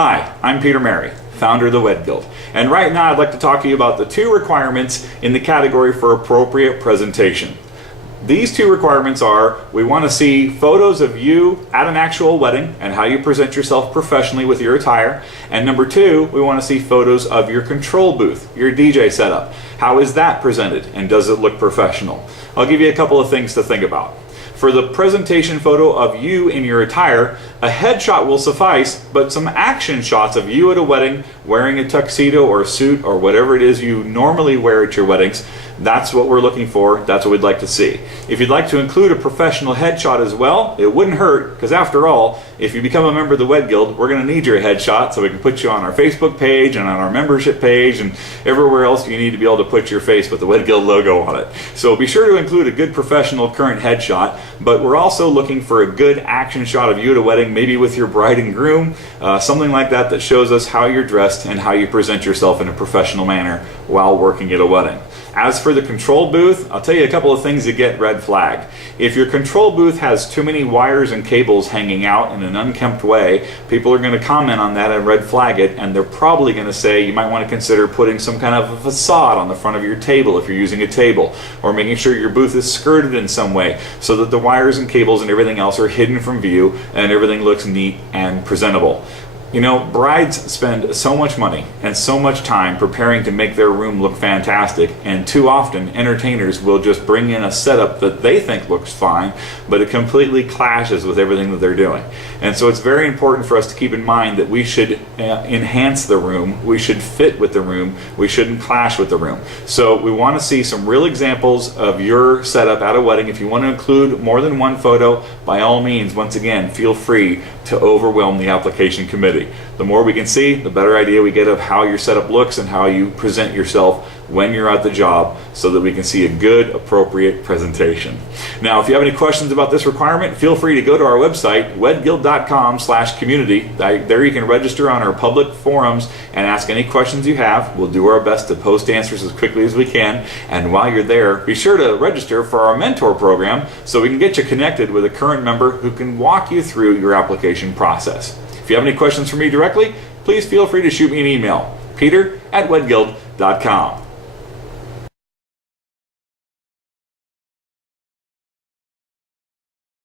Hi, I'm Peter Mary, founder of the WED Guild, and right now I'd like to talk to you about the 2 requirements in the category for appropriate presentation. These 2 requirements are, we want to see photos of you at an actual wedding and how you present yourself professionally with your attire, and number 2, we want to see photos of your control booth, your DJ setup. How is that presented and does it look professional? I'll give you a couple of things to think about. For the presentation photo of you in your attire, a headshot will suffice, but some action shots of you at a wedding wearing a tuxedo or a suit or whatever it is you normally wear at your weddings, that's what we're looking for, that's what we'd like to see. If you'd like to include a professional headshot as well, it wouldn't hurt, because after all, if you become a member of the WED Guild, we're going to need your headshot so we can put you on our Facebook page and on our membership page and everywhere else you need to be able to put your face with the WED Guild logo on it. So be sure to include a good professional current headshot, but we're also looking for a good action shot of you at a wedding, maybe with your bride and groom, something like that that shows us how you're dressed and how you present yourself in a professional manner while working at a wedding. As for the control booth, I'll tell you a couple of things that get red flagged. If your control booth has too many wires and cables hanging out in an unkempt way, people are going to comment on that and red flag it, and they're probably going to say you might want to consider putting some kind of a facade on the front of your table if you're using a table, or making sure your booth is skirted in some way so that the wires and cables and everything else are hidden from view and everything looks neat and presentable. You know, brides spend so much money and so much time preparing to make their room look fantastic, and too often entertainers will just bring in a setup that they think looks fine, but it completely clashes with everything that they're doing. And so it's very important for us to keep in mind that we should enhance the room, we should fit with the room, we shouldn't clash with the room. So we want to see some real examples of your setup at a wedding. If you want to include more than one photo, by all means, once again, feel free to overwhelm the application committee. The more we can see, the better idea we get of how your setup looks and how you present yourself when you're at the job, so that we can see a good, appropriate presentation. Now, if you have any questions about this requirement, feel free to go to our website, wedguild.com/community. There you can register on our public forums and ask any questions you have. We'll do our best to post answers as quickly as we can. And while you're there, be sure to register for our mentor program so we can get you connected with a current member who can walk you through your application process. If you have any questions for me directly, please feel free to shoot me an email, peter@wedguild.com.